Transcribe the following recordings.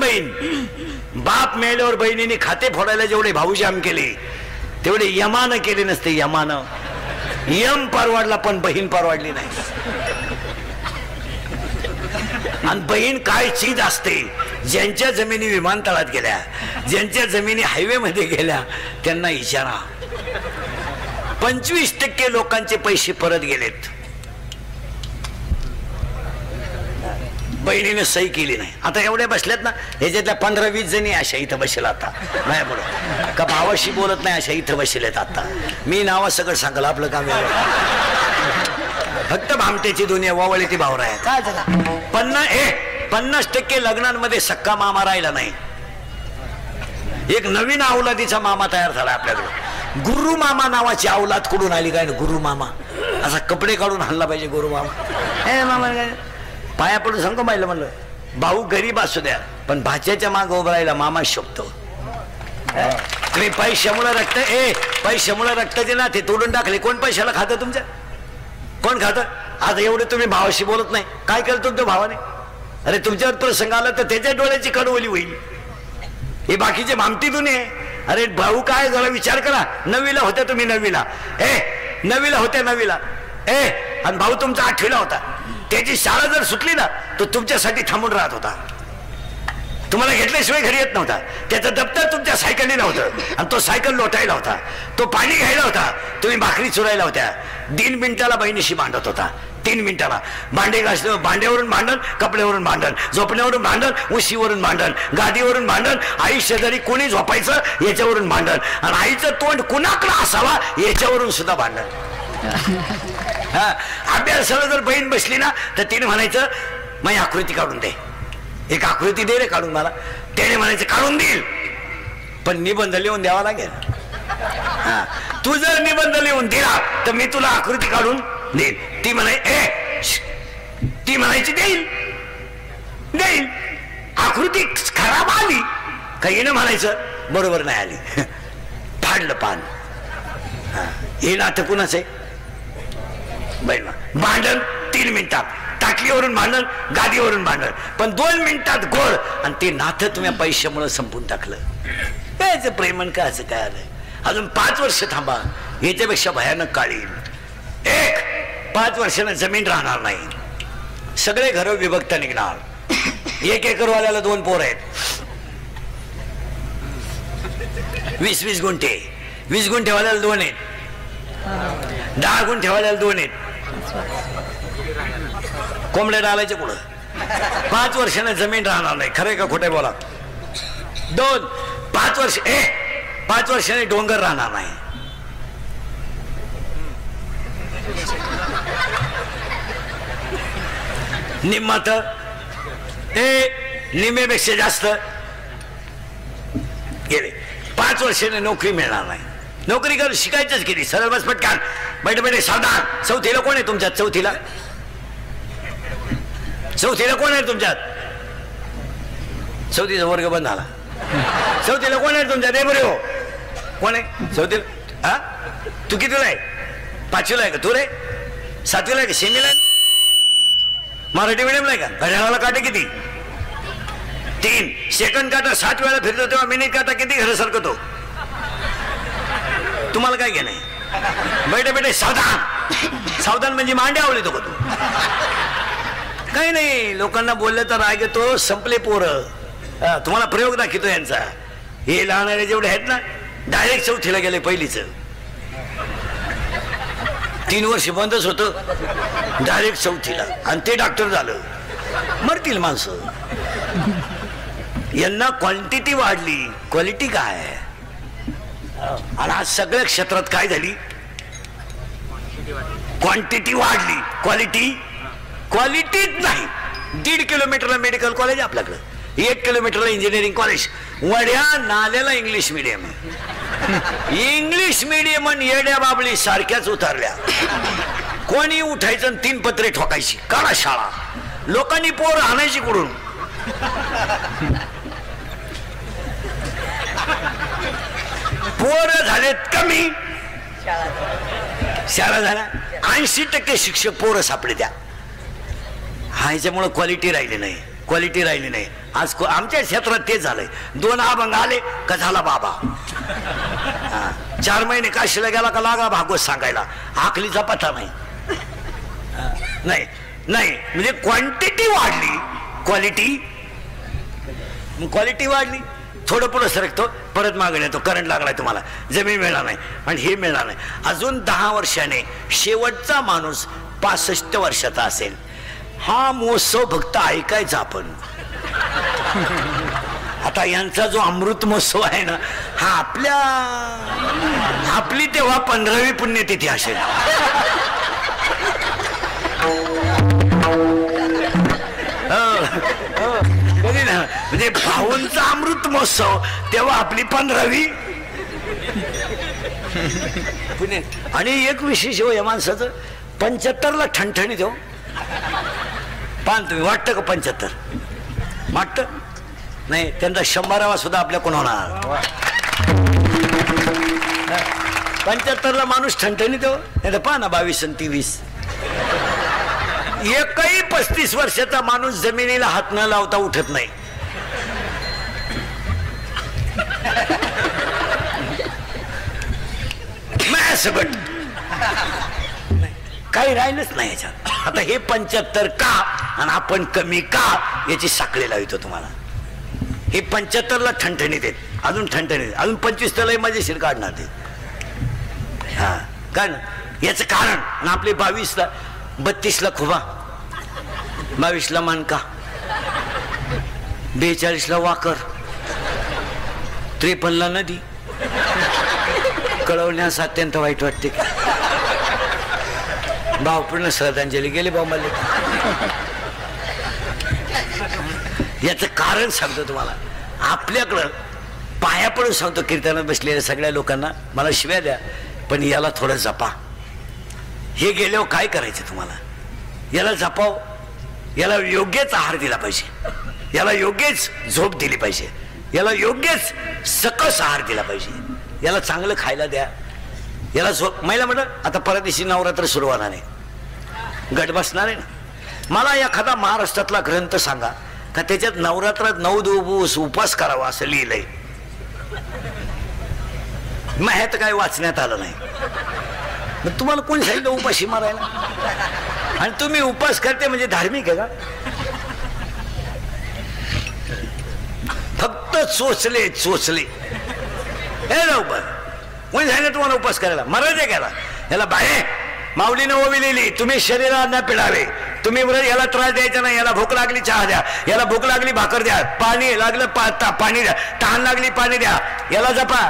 दोन बहीण, बाप मेल्यावर बहिणीने खाते फोडायला जेवढे भाऊजाम केले तेवढे यमानं केले नसते. यमानं यम परवाडला पण बहीण परवाडली नाही. आणि बहीण काय चीज असते. ज्यांच्या जमिनी विमानतळात गेल्या, ज्यांच्या जमिनी हायवे मध्ये गेल्या त्यांना इशारा. 25% लोकांचे पैसे परत गेलेत. बहिणीने सही केली नाही. आता एवढ्या बसल्यात ना, ह्याच्यातल्या 15-20 जणी अशा इथं बसल्या. आता नाही बोलत का भावाशी बोलत नाही अशा इथं बसलेत. आता मी नावा सगळं सांगल आपलं काम फक्त भामट्याची दुनिया वावळी ती भावरा आहे. काय झालं 50% लग्नांमध्ये सक्का मामा राहिला नाही. एक नवीन अवलादीचा मामा तयार झाला आपल्याकडे. गुरु मामा नावाची अवलाद कुठून आली काय? गुरु मामा असा कपडे काढून हल्ला पाहिजे गुरु मामा. हे मामा पाया पडून सांगतो पाहिलं म्हणलं भाऊ गरीब असू द्या पण भाच्याच्या माग उभं राहिला मामा शोभतो. पैशामुळे रक्त पैशामुळे रक्ताचे ना ते तोडून टाकले. कोण पैशाला खातं तुमच्या? कोण खातं? आता एवढे तुम्ही भावाशी बोलत नाही. काय केलं तुमच्या भावाने? अरे तुमच्यावर प्रसंग आला तर त्याच्या डोळ्याची कडवली होईल. हे बाकीचे भामटी दुनिया आहे. अरे भाऊ काय जरा विचार करा. 9वीला होत्या तुम्ही. 9वीला 9वीला होत्या. 9वीला आणि भाऊ तुमचा 8वीला होता. त्याची शाळा जर सुटली ना तो तुमच्यासाठी थांबून राहत होता. तुम्हाला घेतल्याशिवाय घरी येत नव्हता. त्याचं दप्तर तुमच्या सायकली नव्हतं आणि तो सायकल लोटायला होता. तो पाणी घ्यायला होता. तुम्ही भाकरी चुरायला होत्या. 3 मिनिटाला बहिणीशी भांडत होता. 3 मिनिटाला भांडे घासलं. भांड्यावरून भांडण, कपड्यावरून भांडण, झोपण्यावरून भांडण, उशीवरून भांडण, गादीवरून भांडण, आई शेजारी कोणी झोपायचं याच्यावरून भांडण आणि आईचं तोंड कुणाकडे असावा याच्यावरून सुद्धा भांडण. अभ्यासाला जर बहीण बसली ना तर तिने म्हणायचं माझी आकृती काढून दे. एक आकृती दे रे काढून मला. त्याने म्हणायचं काढून देईल पण निबंध लिहून द्यावा लागेल. तू जर निबंध लिहून दिला तर मी तुला आकृती काढून देईल. ती म्हणायची देईल देईल. आकृती खराब आली काही ना म्हणायचं बरोबर नाही आली. फाडलं पान. हे नातं कुणाच आहे? भांडण 3 मिनिटात. टाकलीवरून भांडण, गादीवरून भांडण, पण 2 मिनिटात गोळ. आणि ते नातं तुम्ही पैशामुळे संपून टाकलं. कायचं प्रेमन का असं काय आलं? अजून 5 वर्ष थांबा. याच्यापेक्षा भयानक काळ येईल. 5 वर्षानं जमीन राहणार नाही. सगळे घर विभक्त निघणार. 1 एकरवाल्याला 2 पोर आहेत. 20-20 गुंठे. 20 गुंठेवाल्याला 2 आहेत. 10 गुंठेवाल्याला 2 आहेत. कोंबड्या डालायचे पुढं. 5 वर्षानं जमीन राहणार नाही. खरंय का खोटे बोला? 5 वर्षाने डोंगर राहणार नाही. निम्मात निम्मेपेक्षा जास्त गेले. 5 वर्षाने नोकरी मिळणार नाही. नोकरी कर शिकायचंच किती सरळ बस पटकान बैठे बैठे सावधान. 4थीला कोण आहे तुमच्यात? 4थीला कोण आहे तुमच्यात? 4थीचा वर्ग बंद झाला. 4थीला कोण आहे तुमच्यात? रे बरे हो कोण आहे 4थीला? तू कितीला आहे? 5वीला आहे का तू? रे 7वीला आहे का? सेमीला आहे? मराठी मिडियमला आहे का? घड्याळाला काटे किती? 3. सेकंड काटा 7 वेळा फिरतो तेव्हा मिनिट काटा किती घर सरकतो? तुम्हाला काय घेणं आहे? बैठे बैठे सावधान. सावधान म्हणजे मांडे आवडतो का तू? काही नाही. लोकांना बोललं तर राग येतो. संपले पोरं. तुम्हाला प्रयोग दाखवतो यांचा. हे लहानारे जेवढे आहेत ना डायरेक्ट 4थीला गेले. पहिलीच 3 वर्ष बंदच होतं. डायरेक्ट 4थीला. आणि ते डॉक्टर झालं. मरतील माणसं. यांना क्वांटिटी वाढली, क्वालिटी काय? आणि आज सगळ्या क्षेत्रात काय झाली? क्वांटिटी वाढली, क्वालिटीच नाही. 1.5 किलोमीटरला मेडिकल कॉलेज आपल्याकडं. 1 किलोमीटरला इंजिनिअरिंग कॉलेज. वड्या नाल्याला इंग्लिश मिडियम. इंग्लिश मिडियम आणि येड्या बाबळी सारख्याच उतरल्या. कोणी उठायचं 3 पत्रे ठोकायची. काढा शाळा. लोकांनी पोर आणायची कुठून? पोर झालेत कमी. शाळा झाल्या 80% शिक्षक पोरं सापडे द्या. ह्याच्यामुळे क्वालिटी राहिली नाही. आज आमच्या क्षेत्रात तेच झालंय. 2 अभंग आले का झाला बाबा. 4 महिने काशीला गेला का लागला भागवत सांगायला. आकलीचा पत्ता नाही. नाही नाही म्हणजे क्वांटिटी वाढली, क्वालिटी वाढली. थोडं पुढं सरकतो, परत मागणी येतो. करंट लागलाय तुम्हाला, जमीन मिळणार नाही आणि हे मिळणार नाही. अजून 10 वर्षाने शेवटचा माणूस 65 वर्षाचा असेल. हा महोत्सव फक्त ऐकायचा आपण. आता यांचा जो अमृत महोत्सव आहे ना, हा आपली तेव्हा 15वी पुण्यतिथी असेल. म्हणजे भाऊंचा अमृत महोत्सव तेव्हा आपली 15वी. आणि एक विशेष हो या माणसाचं, 75ला ठणठणीत हो. पान तुम्ही वाटतं का 75 वाटतं नाही. त्यांचा 100वा सुद्धा आपल्या कोण होणार. 75ला माणूस ठणठणीत हो. नाही तर पहा ना 22 आणि 23. एकही 35 वर्षाचा माणूस जमिनीला हात न लावता उठत नाही. सगळं काही राहिलंच नाही याच्यात. आता हे 75 का आणि आपण कमी का याची साखळी लावतो तुम्हाला. हे 75ला ठणठणीत आहेत, अजून ठणठणीत, अजून 25ला मजेशीर काढणार ते. हा कारण याचं कारण. आणि आपले 22ला 32ला खुबा, 22ला मानका, 42ला वाकर, 53ला नदी. कळवण्यास अत्यंत वाईट वाटते. भावपूर्ण श्रद्धांजली गेली बाबाला. याचं कारण सांगतो तुम्हाला. आपल्याकडं पाया पडून सांगतो कीर्तनात बसलेल्या सगळ्या लोकांना, मला शिव्या द्या पण याला थोडं जपा. हे गेल्यावर काय करायचं तुम्हाला. याला जपाव, याला योग्यच आहार दिला पाहिजे, याला योग्यच झोप दिली पाहिजे, याला योग्यच सकस आहार दिला पाहिजे, याला चांगलं खायला द्या, याला झोप. महिला म्हणत आता परत दिवशी नवरात्र सुरू होणार आहे, गट बसणार आहे ना. मला एखादा महाराष्ट्रातला ग्रंथ सांगा का त्याच्यात नवरात्रात 9 दिवस उपास करावा असं लिहिलंय. माहित काय वाचण्यात आलं नाही. मग तुम्हाला कोण सांगितलं उपाशी मारायला. आणि तुम्ही उपास करते म्हणजे धार्मिक आहे का. फक्त चोचले हे लवकर कोणी सांगितलं तुम्हाला उपास करायला. मरायचं गेला याला बाहेर माऊलीने ओविलेली, तुम्ही शरीराला न पिळावे, तुम्ही बरं याला त्रास द्यायचा नाही, याला भूक लागली चहा द्या, याला भूक लागली भाकर द्या, पाणी लागलं पाणी द्या, तहान लागली पाणी द्या, याला जपा.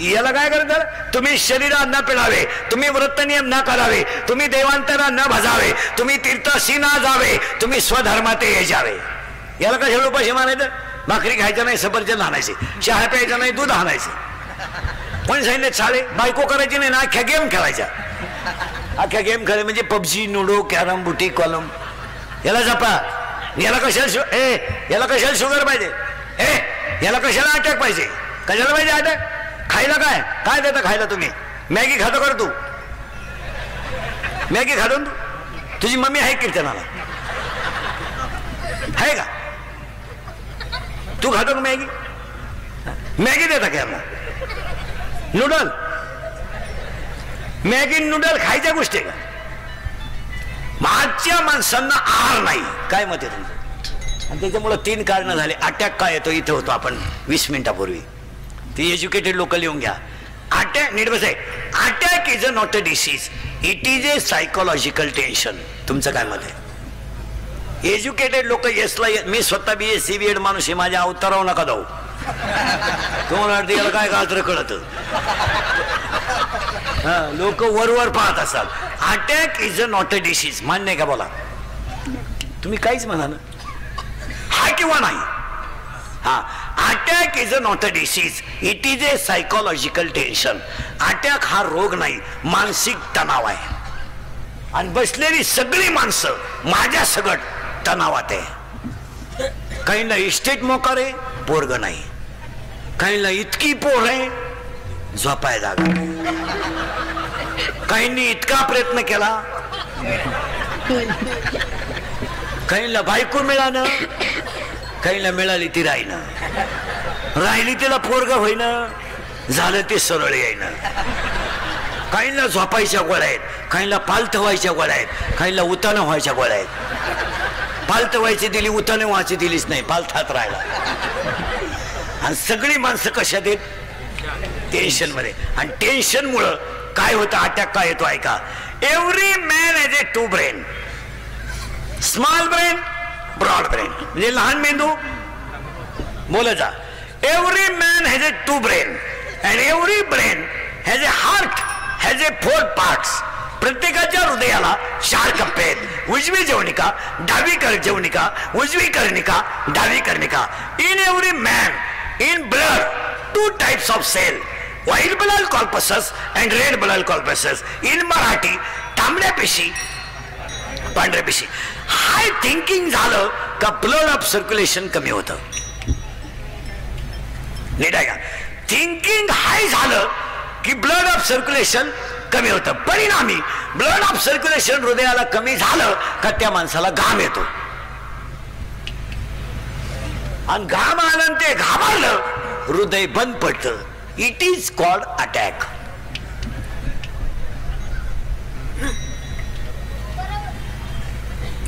याला काय करायचं. तुम्ही शरीरा न पिळावे, तुम्ही व्रत नियम न करावे, तुम्ही देवांतरा न भजावे, तुम्ही तीर्थाशी न जावे, तुम्ही स्वधर्माते हे जावे. याला कशाला उपाशी मानायचं. भाकरी खायचं नाही, सफरचंद आणायचे, चहा प्यायचा नाही, दूध आणायचे. कोणी सांगितलं शाळे बायको करायची नाही ना, अख्ख्या गेम खेळायच्या. अख्ख्या गेम खेळ म्हणजे पबजी, लुडो, कॅरम, बुटी, कॉलम. याला जपा. याला कशाला शुगर पाहिजे, याला कशाला अटॅक पाहिजे, कशाला पाहिजे अटॅक. खायला काय देता खायला. तुम्ही मॅगी खातो कर. तू मॅगी खातो तू. तुझी मम्मी आहे कीर्तनाला आहे का. तू खातो का मॅगी देता का यांना. नूडल, मॅगी नूडल खायच्या गोष्टी का. आजच्या माणसांना आहार नाही. काय मत आहे तुमचं. आणि त्याच्यामुळे 3 कारणं झाले. अटॅक काय येतो इथे होतो आपण 20 मिनिटापूर्वी. ती एज्युकेटेड लोक लिहून घ्या. अटॅक नीट बस आहे. Attack is a not a disease, it is a psychological tension. तुमचं काय मत आहे. एज्युकेटेड लोक येसला, मी स्वतः BSc BEd माणूस आहे, माझ्या अवतारावर नका जाऊ. तुम्हाला वाटतं याला काय गाजर कळत. लोक वरवर पाहत असतात. Attack is a not a disease. मान्य आहे का बोला. तुम्ही काहीच म्हणा ना, हा किंवा नाही. हा attack is a not a disease, it is a psychological tension. Attack हा रोग नाही, मानसिक तणाव आहे. आणि बसलेली सगळी माणसं माझ्या सगट तणावात आहे. काहींना इस्टेट मोकार आहे, पोरग नाही. काहींना इतकी पोर आहे, झोपाय जागा. काहींनी इतका प्रयत्न केला, काहींना बायको मिळालं, काहीला मिळाली ती राहीना, राहिली तिला पोरग होईना, झालं ते सरळ येईना. काहींना झोपायच्या गोळ्या आहेत, काहींना पालथ व्हायच्या गोळ्या आहेत, काहींना उतानं व्हायच्या गोळ्या आहेत. पालथ व्हायची दिली, उतानं व्हायची दिलीच नाही, पालथात राहिला. आणि सगळी माणसं कशात आहेत? टेन्शन मध्ये. आणि टेन्शन मुळे काय होतं? अटॅक काय येतो ऐका. Every man has a two brain, small brain, broad brain. म्हणजे लहान मेंदू, बोला जा. Every man has a two brain and every brain has a heart has a 4 parts. प्रत्येकाच्या हृदयाला 4 कप्पे आहेत. उजवी जवनिका, डावी जवनिका, उजवी कर्णिका, डावी कर्णिका. In every man, in blood, 2 types of cell, white blood corpuscles and red blood corpuscles. In Marathi तांबड्या पेशी, पांढऱ्या पेशी. हाय थिंकिंग झालं का ब्लड ऑफ सर्क्युलेशन कमी होतं. नीट आहे का? थिंकिंग हाय झालं की ब्लड ऑफ सर्क्युलेशन कमी होतं. परिणामी ब्लड ऑफ सर्क्युलेशन हृदयाला कमी झालं का त्या माणसाला घाम येतो. आणि घाम आलं ते घाबरलं, हृदय बंद पडतं. It is called attack.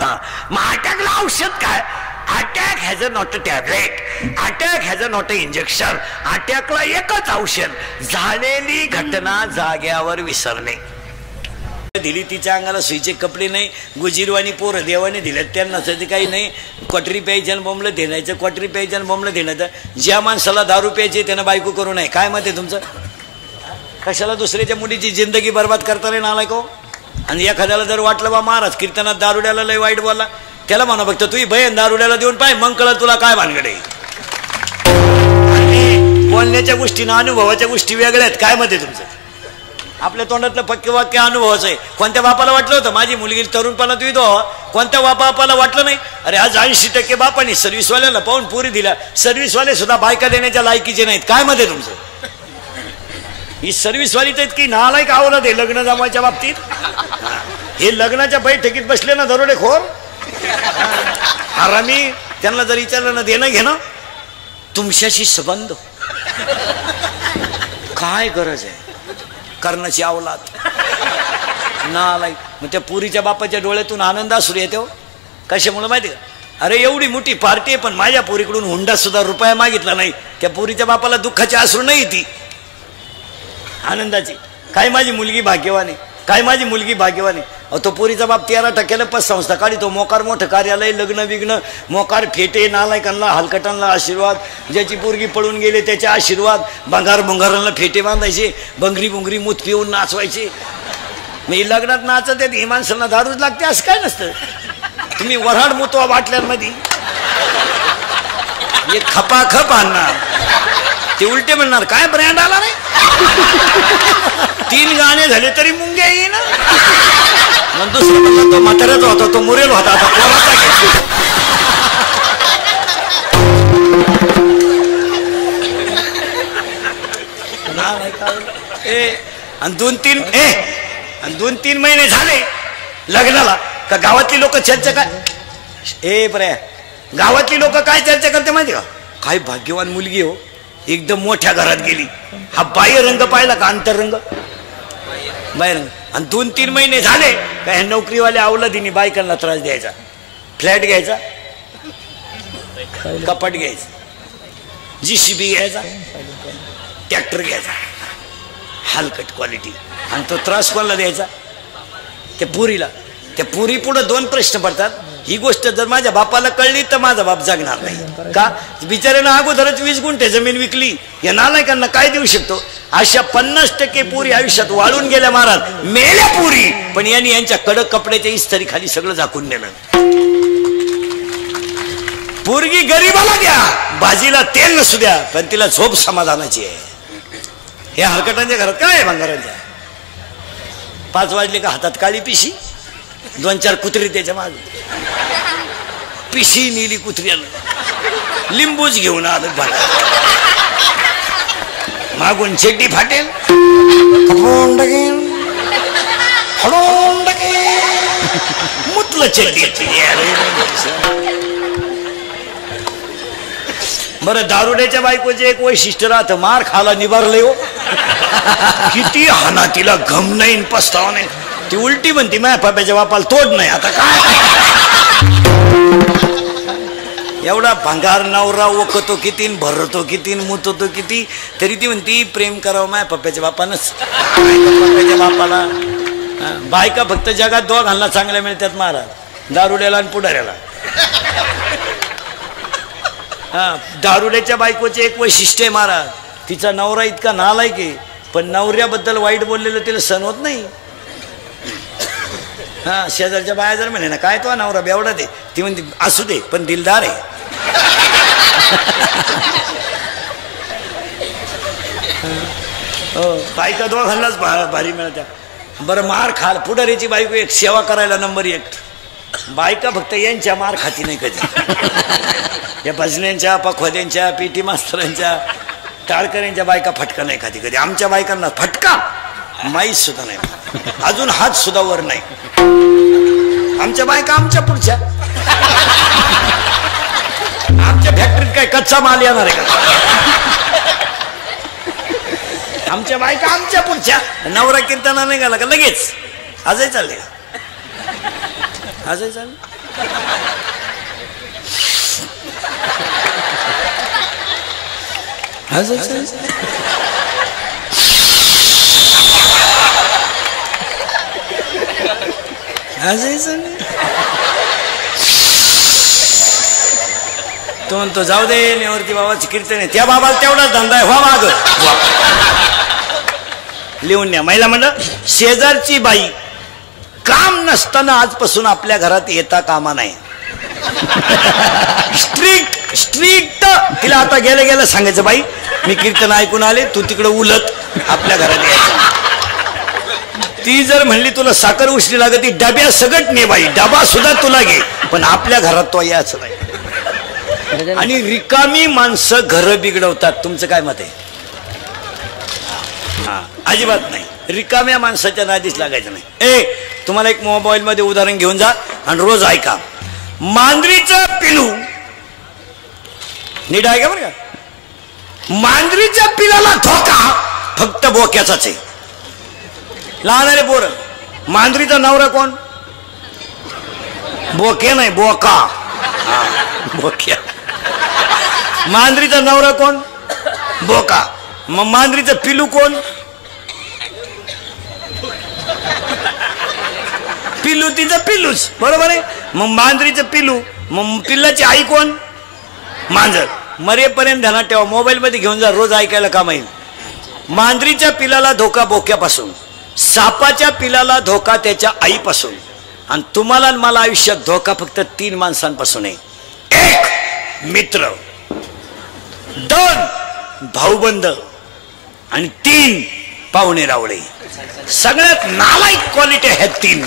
मग अटॅकला औषध काय? Attack has a not a tablet, attack has a not a injection. अटॅकला एकच औषध, झालेली घटना जाग्यावर विसरणे. दिली तिच्या अंगाला सुईचे कपडे नाही, गुजीरवाणी पोरं देवाने दिल्यात त्यांना नसायचं काही नाही. क्वाटरी प्यायच्या बोंबलं देण्याचं, क्वाटरी प्यायच्या बोंबलं देण्याचं. ज्या माणसाला दारू प्यायची त्यानं बायको करू नये. काय मत आहे तुमचं? कशाला दुसऱ्याच्या मुलीची जिंदगी बर्बाद करता रे नालायको. आणि एखाद्याला जर वाटलं बा महाराज कीर्तनात दारुड्याला लय वाईट बोलला, त्याला म्हणा फक्त तुझी बहीण दारुड्याला देऊन पाय, मग कळलं तुला काय भानगडे. बोलण्याच्या गोष्टी ना अनुभवाच्या गोष्टी वेगळ्या आहेत. काय मत आहे तुमचं? आपल्या तोंडातलं पक्के वाक्य अनुभवाचं आहे. कोणत्या बापाला वाटलं होतं माझी मुलगी तरुणपणात विधवा? कोणत्या बापाला वाटलं नाही? अरे आज 80% बापांनी सर्व्हिसवाल्याला पाहून पुरी दिला. सर्व्हिसवाले सुद्धा बायका देण्याच्या लायकीचे नाहीत. काय मत आहे तुमचं? ही सर्व्हिसवाली तर इतकी नालायक आवडत आहे लग्न जमायच्या बाबतीत. हे लग्नाच्या बैठकीत बसले ना दरोडेखोर आरामी, त्यांना जर विचारलं ना देणं घेणं, तुमच्याशी संबंध काय गरज आहे कर्णाची अवलाद नालायक. मग त्या पुरीच्या बापाच्या डोळ्यातून आनंद असू येतो. कशामुळे माहिती का? अरे एवढी मोठी पार्टी आहे पण माझ्या पुरीकडून हुंडा सुद्धा रुपया मागितला नाही. त्या पुरीच्या बापाला दुःखाची अश्रू नाही ती, आनंदाची. काय माझी मुलगी भाग्यवानी, काय माझी मुलगी भाग्यवानी. तो पुरीचा बाप 13% पतसंस्था काढी. तो मोकार मोठं कार्यालय, लग्न विग्न, मोकार फेटे, नालायकांना हलकटांना आशीर्वाद. ज्याची पोरगी पळून गेले त्याचे आशीर्वाद. भंगार भुंगारांना फेटे बांधायचे, बंगरी बुंगरी मूत पिऊन नाचवायचे. मी लग्नात नाचत ही माणसांना दारूच लागते असं काय नसतं. तुम्ही वऱ्हाड मुतवा बाटल्यांमध्ये, एक खपाखप आणणार, ते उलटे म्हणणार काय ब्रँड आला नाही. 3 गाणे झाले तरी मुंग्या येईना. मग दुसरं म्हणलं तो म्हाताऱ्याचा होता, तो मुरेल होता, आता पोराचा घेतला. आणि 2-3 महिने झाले लग्नाला का गावातली लोक चर्चा काय बऱ्या गावातली लोक काय चर्चा करते माहिती का? काय भाग्यवान मुलगी हो, एकदम मोठ्या घरात गेली. हा बाह्य रंग पाहिला का? अंतरंग बाह्य रंग. आणि 2-3 महिने झाले का ह्या नोकरीवाल्या अवलादीने बायकांना त्रास द्यायचा. फ्लॅट घ्यायचा, कपाट घ्यायचा, JCB घ्यायचा, ट्रॅक्टर घ्यायचा, हलकट क्वालिटी. आणि तो त्रास कोणाला द्यायचा? त्या पुरीला. त्या पुरी पुढे 2 प्रश्न पडतात. ही गोष्ट जर माझ्या बापाला कळली तर माझा बाप जगणार नाही का? बिचाऱ्यानं अगोदरच 20 गुंठे जमीन विकली. या नालायकांना काय देऊ शकतो? अशा 50% पुरी आयुष्यात वाळून गेल्या महाराज, मेल्या पुरी. पण यांनी यांच्या कडक कपड्याच्या इस्त्री खाली सगळं झाकून नेलं. पोरगी गरीबाला द्या, भाजीला तेल नसू द्या, पण तिला झोप समाधानाची आहे. हे हलकटांच्या घरात काय आहे? भंगारांच्या. 5 वाजले का हातात काळी पिशी, 2-4 कुत्री त्याच्या मागे. पिशी नेली कुत्र्यानं, लिंबूच घेऊन आलं भाडा. मागून चेटी फाटेल, मुतलं चेटी. बरं, दारुड्याच्या बायकोचे एक वैशिष्ट्य राहतं, मार खाला निभारले हो. किती हाना तिला घम नाही पस्ताव नाही, ती उलटी म्हणती माझ्या पाप्याच्या बापाला तोड नाही. आता काय एवढा भंगार नवरा ओकतो किती, भरतो किती, मुततो किती, तरी ती म्हणती प्रेम करावं माझ्या पप्प्याच्या बापानच. पप्प्याच्या बापाला बायका फक्त जगात दोघांना चांगल्या मिळतात महाराज, दारुड्याला आणि पुढाऱ्याला. दारुड्याच्या बायकोचे एक वैशिष्ट्य आहे महाराज, तिचा नवरा इतका नालायक आहे, पण नवऱ्याबद्दल वाईट बोललेलं तिला सण होत नाही. शेजारच्या बाया जर म्हणे ना काय तो नवरा बेवडा दे, ती म्हणते असू दे पण दिलदार आहे. बायका दोघांनाच भारी मिळत्या. बरं, मार खाल पुढारीची बायको एक सेवा करायला नंबर 1. बायका फक्त यांच्या मार खाती नाही कधी, या भजन्यांच्या, पखवाद्यांच्या, पीटी मास्तरांच्या, टाळकऱ्यांच्या बायका फटका नाही खाती कधी. आमच्या बायकांना फटका माहीत सुद्धा नाही, अजून हात सुद्धा वर नाही. आमच्या बायका आमच्या पुढच्या, आमच्या फॅक्टरीत काय कच्चा माल येणार आहे का? आमच्या बायका आमच्या पुढच्या. नवरा कीर्तना नाही गेला का लगेच आजही चालले, आजही चालले. आजही चालले. आजही चालले. तो म्हणतो जाऊ दे, नेवरती बाबाची कीर्तन आहे, त्या बाबाला तेवढाच धंदा आहे, व्हा माग लिहून न्या. महिला म्हणलं शेजारची बाई काम नसताना आजपासून आपल्या घरात येता कामा नाही. Strict strict. तिला आता गेलं गेलं सांगायचं, बाई मी कीर्तन ऐकून आले, तू तिकडे उलट, आपल्या घरात यायचं. ती जर म्हणली तुला साखर उष्णी लागत, ती डब्या सगट ने बाई, डबा सुद्धा तुला घे, पण आपल्या घरात तो यायचं नाही. आणि रिकामी माणसं घर बिघडवतात. तुमचं काय मत आहे? अजिबात नाही, रिकाम्या माणसाच्या नादीच लागायचं नाही. तुम्हाला एक मोबाईल मध्ये उदाहरण घेऊन जा आणि रोज ऐका. मांजरीचं पिलू नीट ऐका बरं का, मांजरीच्या पिलाला धोका फक्त बोक्याचाच आहे. लहान पोर, मांजरीचा नवरा कोण? बोके नाही, बोका. बोक्या. मांजरीचा नवरा कोण? बोका. मग मांजरीचं पिलू कोण? पिलू तिचं पिलूच, बरोबर आहे. मग मांजरीचं पिलू, मग पिल्लाची आई कोण? मांजर. मरेपर्यंत ध्यानात ठेवा, मोबाईल मध्ये घेऊन जा, रोज ऐकायला काम येईल. मांजरीच्या पिलाला धोका बोक्यापासून, सापाच्या पिलाला धोका त्याच्या आईपासून, आणि तुम्हाला मला आयुष्यात धोका फक्त 3 माणसांपासून आहे. 1 मित्र, 2 भाऊबंद, आणि 3 पाहुणे रावळे. सगळ्यात नालायक क्वालिटी आहेत 3.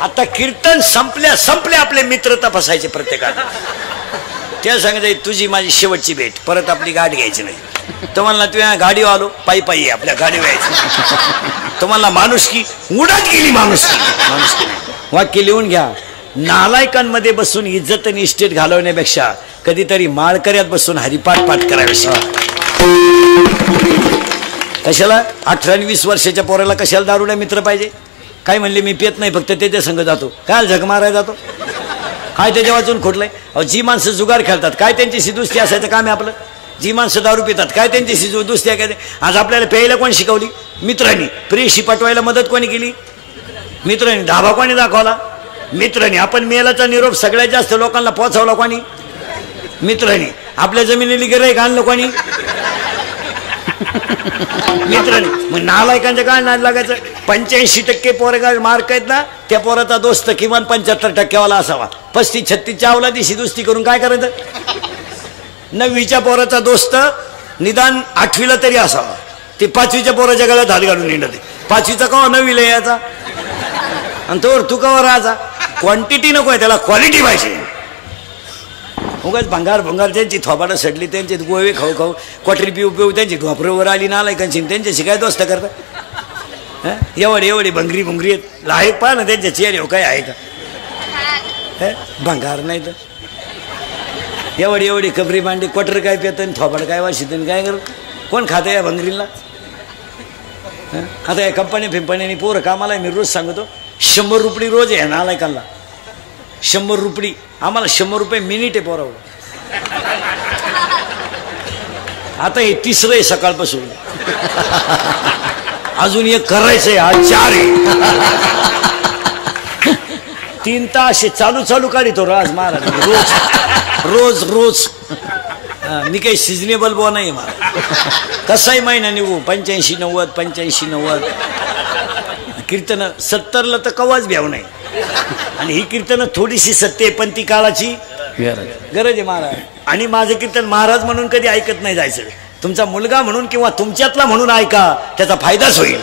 आता कीर्तन संपल्या आपले मित्र तपासायचे प्रत्येकाने. त्या सांगायचं तुझी माझी शेवटची भेट, परत आपली गाडी घ्यायची नाही. तुम्हाला तुझ्या गाडीवर आलो, पायी पायी आपल्या गाडीवर यायचं. तुम्हाला माणुसकी उडत गेली, माणुसकी. वाक्य लिहून घ्या. नालायकांमध्ये बसून इज्जत आणि इस्टेट घालवण्यापेक्षा कधीतरी माळकऱ्यात बसून हरिपाठ पाठ करावे. कशाला 18 आणि 20 वर्षाच्या पोराला कशाला दारुड्या मित्र पाहिजे? काय म्हणले मी पेत नाही, फक्त त्याच्या संग जातो. काय झक मारायला जातो? काय त्याच्या वाचून खोटलंय? जी माणसं जुगार खेळतात काय त्यांच्याशी दुस्ती असायचं काम आहे आपलं? जी माणसं दारू पितात काय त्यांच्याशी दुस्ती आहे? काय आज आपल्याला प्यायला कोण शिकवली? मित्रांनी. प्रेयशी पटवायला मदत कोणी केली? मित्रांनी. धाबा कोणी दाखवला? मित्रांनी. आपण मेलाचा निरोप सगळ्यात जास्त लोकांना पोहोचवला कोणी? मित्रांनी. आपल्या जमिनीला गिऱ्हाईक आणलं कोणी? मित्रांनी. मग नालायकांच्या काय नाद लागायचं? 85% पोरगा मार्क आहेत ना, त्या पोराचा दोस्त किमान 75% वाला असावा. 35-36च्या अवलादीशी दुस्ती करून काय करायचं? 9वीच्या पोराचा दोस्त निदान 8वीला तरी असावा. ते 5वीच्या पोराच्या गळ्यात हात घालून निघते. 5वीचा कवा 9वीला यायचा, आणि तोवर तू कवा राहायचा? क्वांटिटी नको आहे, त्याला क्वालिटी पाहिजे. उगाच भंगार भंगार त्यांची थोबाडं सडली, त्यांचे गोवे खाऊ खाऊ, क्वाटरी पिऊ पिऊ त्यांची धोपरेवर आली नालायकांची, त्यांच्याशी काय दोस्त करता? एवढी भंगरी भुंगरी आहेत. लायक पहा ना त्यांच्या चेहरे काय आहे का? भंगार नाही तर एवढी एवढी कबरी मांडी क्वार्टर काय पेतं थोबड काय वाशितं काय कर कोण खातं या भंगरीला. आता या कंपनी फिंपणीने पोरं कामाला मी रोज सांगतो 100 रुपये रोज आहे ना आलाय कालला 100 रुपये आम्हाला 100 रुपये मिनिट आहे पोरावर. आता हे तिसरं आहे सकाळपासून अजून एक करायचंय आज 4 आहे 3 तास चालू काढितो राज महाराज रोज रोज मी काही सिजनेबल बो नाही मला कसाही महिना निघू 85-90 कीर्तन 70ला तर कवाच भ्याव नाही. आणि ही कीर्तन थोडीशी सत्य आहे पण ती काळाची गरज आहे महाराज. आणि माझं कीर्तन महाराज म्हणून कधी ऐकत नाही जायचं. तुमचा मुलगा म्हणून किंवा तुमच्यातला म्हणून ऐका त्याचा फायदाच होईल.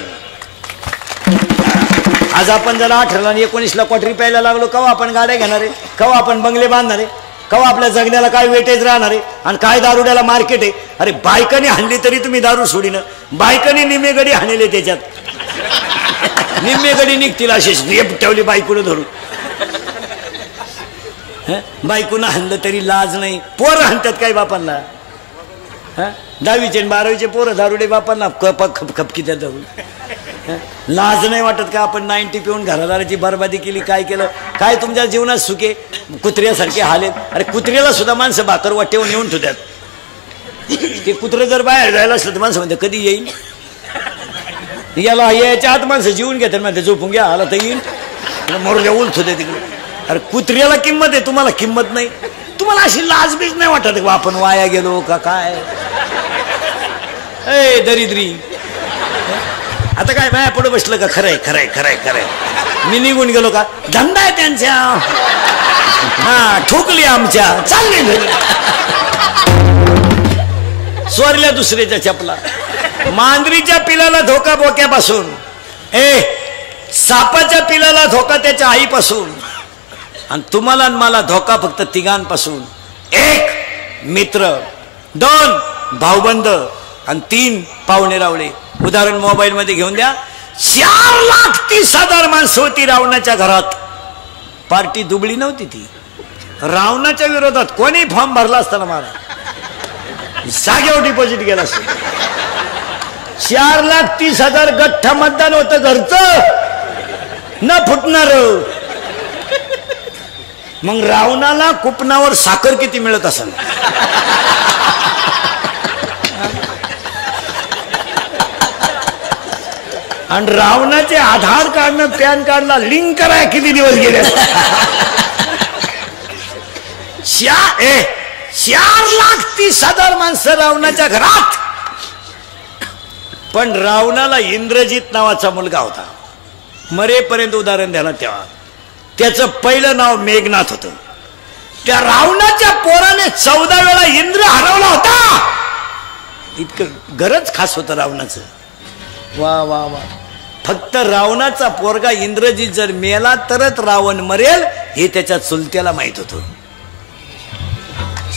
आज आपण जरा 18 आणि 19ला क्वार्टरी प्यायला लागलो कवा आपण गाड्या घेणार आहे कवा आपण बंगले बांधणार आहे कवा आपल्या जगण्याला काय वेटेज राहणार आहे आणि काय दारुड्याला मार्केट आहे. अरे बायकाने हाणली तरी तुम्ही दारू सोडीनं बायकाने निम्मे गडी हाणले त्याच्यात निम्मे गडी निघतील अशीच ठेवली बायकोनं धरून. बायकोनं हाणलं तरी लाज नाही. पोरं हाणतात काय बापांना 10वीचे 12वीचे पोरं दारुडे बापांना खपकी त्या धरून. लाज नाही वाटत का आपण 90 पिऊन घरादाराची बरबादी केली काय केलं काय तुमच्या जीवनात सुखे कुत्र्यासारखे हालेत. अरे कुत्र्याला सुद्धा माणसं भाकर वाटेवून येऊन ठेवतात. ते कुत्रं जर बाहेर जायला असलं तर माणसं म्हणते कधी येईल याला याच्या आत माणसं जीवन घेतात म्हणते झोपून घ्या आला तर येईल मरून येऊन ठेवते तिकडे. अरे कुत्र्याला किंमत आहे तुम्हाला किंमत नाही. तुम्हाला अशी लाजबीज नाही वाटत का आपण वाया गेलो का काय ए दरिद्री. आता काय माया पुढे बसलं का खरंय मी निघून गेलो का धंदा आहे त्यांच्या ठोकली आमच्या चालले घरी स्वरल्या दुसऱ्याच्या चपला. मांजरीच्या पिलाला धोका बोक्यापासून सापाच्या पिलाला धोका त्याच्या आईपासून आणि तुम्हाला आणि मला धोका फक्त तिघांपासून. 1 मित्र 2 भाऊबंद आणि 3 पाहुणे रावळे. उदाहरण मोबाईल मध्ये घेऊन द्या 4,30,000 माणसं होती रावणाच्या घरात. पार्टी दुबळी नव्हती ती. रावणाच्या विरोधात कोणी फॉर्म भरला असताना मला जागेवर डिपॉझिट गेला असत. 4,30,000 गठ्ठ मतदान होतं घरचं न फुटणार. मग रावणाला कुपनावर साखर किती मिळत असेल. आणि रावणाचे आधार कार्डनं पॅन कार्डला लिंक कराय किती दिवस गेले. 4,30,000 माणसं रावणाच्या घरात. पण रावणाला इंद्रजित नावाचा मुलगा होता. मरेपर्यंत उदाहरण द्यायला तेव्हा त्याचं पहिलं नाव मेघनाथ होतं. त्या रावणाच्या पोराने 14 वेळा इंद्र हरवला होता. इतकं गरज खास होतं रावणाचं. वा वा वा. फक्त रावणाचा पोरगा इंद्रजित जर मेला तरच रावण मरेल हे त्याच्या चुलत्याला माहित होतं.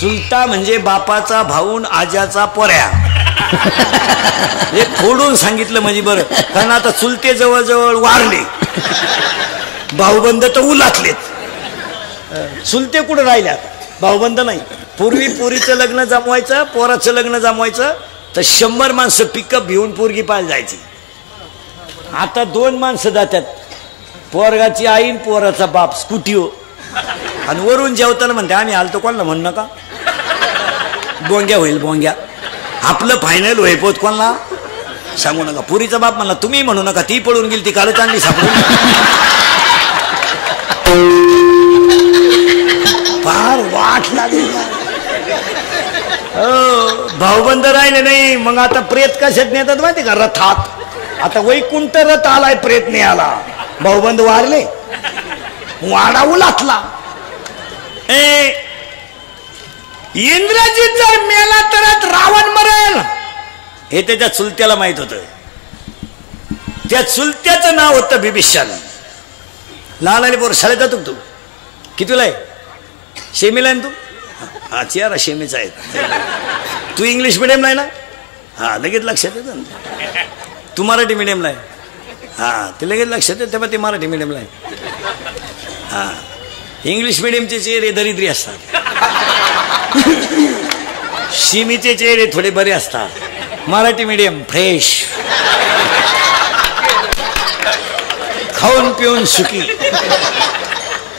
चुलता म्हणजे बापाचा भाऊन आजाचा पोऱ्या. हे फोडून सांगितलं म्हणजे बरं. कारण आता चुलते जवळजवळ वारले भाऊबंद तर उलातलेत. चुलते कुठं राहिले आता भाऊबंद नाही. पूर्वी पोरीचं लग्न जमवायचं पोराचं लग्न जमवायचं तर 100 माणसं पिकअप घेऊन पोरगी पाहायला जायची. आता 2 माणसं जातात पोरगाची आई पोराचा बाप स्कूटीवर आणि वरून जेवताना म्हणते आम्ही आलतो कोणाला म्हण नका बोंग्या होईल बोंग्या. आपलं फायनल होईल पोत कोणाला सांगू नका. पुरीचा बाप म्हणला तुम्ही म्हणू नका ती पळून गेली ती काल चांगली सापडून. फार वाट लागली. भाऊबंद राहिले नाही. मग आता प्रेत कशात नेतात माहिती का रथात. आता वैकुंठ रथ आलाय प्रेत नाही आला. भाऊबंद वारले वाडा उलातला. इंद्रजित जर मेला तरच रावण मरेल हे त्याच्या चुलत्याला माहित होतं. त्या चुलत्याचं नाव होतं बिभीषण. लहान आली पोर शाळेत जातो तू कितीला आहे शेमीला आहे तू. हा चियारा शेमीचा आहे. तू इंग्लिश मिडियमला आहे ना. हा लगेच लक्षात येतं. तू मराठी मिडियमला आहे. हा ते लगेच लक्षात येतं तेव्हा ते मराठी मिडियमला आहे. हा इंग्लिश मिडियमचे चेहरे दरिद्री असतात. शिमीचे चेहरे थोडे बरे असतात, मराठी मीडियम फ्रेश, खाऊन पिऊन सुखी.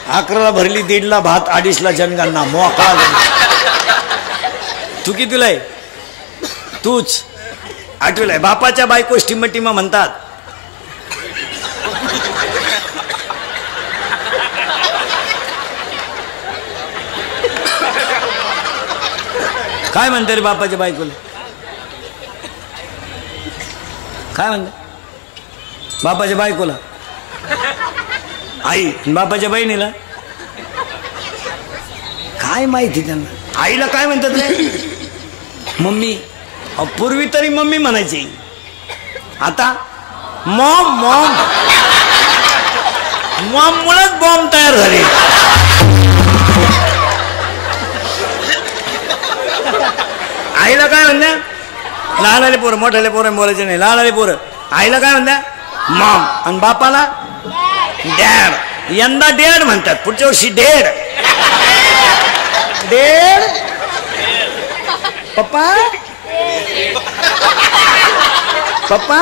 11ला भरली, 1:30ला भात, 2:30ला जनगणना, मोका. तू कितीला आहे? तूच 8वीला आहे. बापाच्या बायको टिमा म्हणतात. काय म्हणते रे बापाच्या बायकोला? काय म्हणते बापाच्या बायकोला? आई. बापाच्या बहिणीला काय माहिती त्यांना? आईला काय म्हणतात रे? मम्मी. पूर्वी तरी मम्मी म्हणायची, आता मॉम. मॉम मॉम मुळेच बॉम्ब तयार झाले. आईला काय म्हणते? लहानाले पोरं, मोठ्याले पोरं बोलायचे नाही, लहानाले पोरं. आईला काय म्हणते? मॉम. आणि बापाला डॅड. यंदा डॅड म्हणतात, पुढच्या वर्षी डेड. डेड. पप्पा. पप्पा.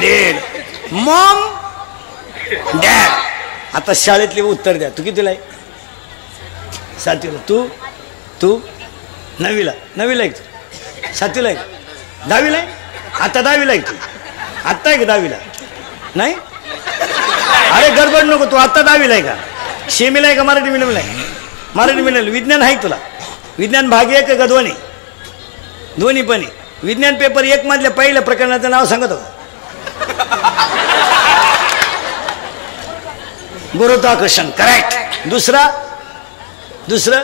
डेड. मॉम. डॅड. आता शाळेतले उत्तर द्या. तू कितीला आहे? 7वीला. तू 9वीला. 9वीला आहे तू? 7वीला आहे? 10वीला आहे? आता 10वीला आहे तू? आत्ता आहे का 10वीला? नाही. अरे गडबड नको, तू आत्ता 10वीला आहे का? सेमीला आहे का मराठी मीडियमला आहे? मराठी मीडियम. विज्ञान आहे तुला? विज्ञान भाग 1 का दोन्ही? दोन्ही पण. विज्ञान पेपर 1 मधल्या पहिल्या प्रकरणाचं नाव सांगत होतं. गुरुत्वाकर्षण. करेक्ट. दुसरं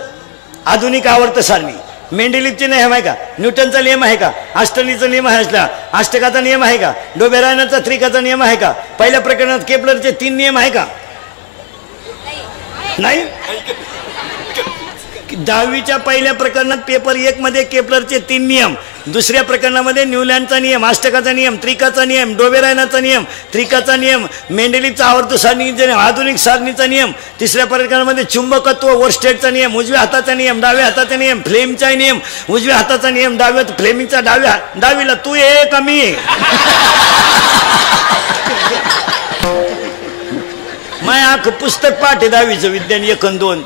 आधुनिक आवर्त सारणी. मेंडेलिवचे नियम आहे का? न्यूटनचा नियम आहे का? अष्टनीचा नियम आहे असला? अष्टकाचा नियम आहे का? डोबेरायनचा त्रिकाचा नियम आहे का? पहिल्या प्रकरणात केपलरचे 3 नियम आहे का? नाही. 10वीच्या पहिल्या प्रकरणात पेपर 1 मध्ये केपलरचे 3 नियम, दुसऱ्या प्रकरणामध्ये न्यूलँडचा नियम, अष्टकाचा नियम, त्रिकाचा नियम, डोबेरायनाचा नियम, त्रिकाचा नियम, मेंडेलिवचा आवर्त सारणीचा नियम, आधुनिक सारणीचा नियम, तिसऱ्या प्रकरणामध्ये चुंबकत्व, वोरस्टेडचा नियम, उजव्या हाताचा नियम, डाव्या हाताचा नियम, फ्लेमचा नियम, उजव्या हाताचा नियम, डाव्या फ्लेमिंगचा डावीला. तू ये का मी ये? मैं आख पुस्तक पाठ आहे 10वीचं विज्ञान 1 आणि 2.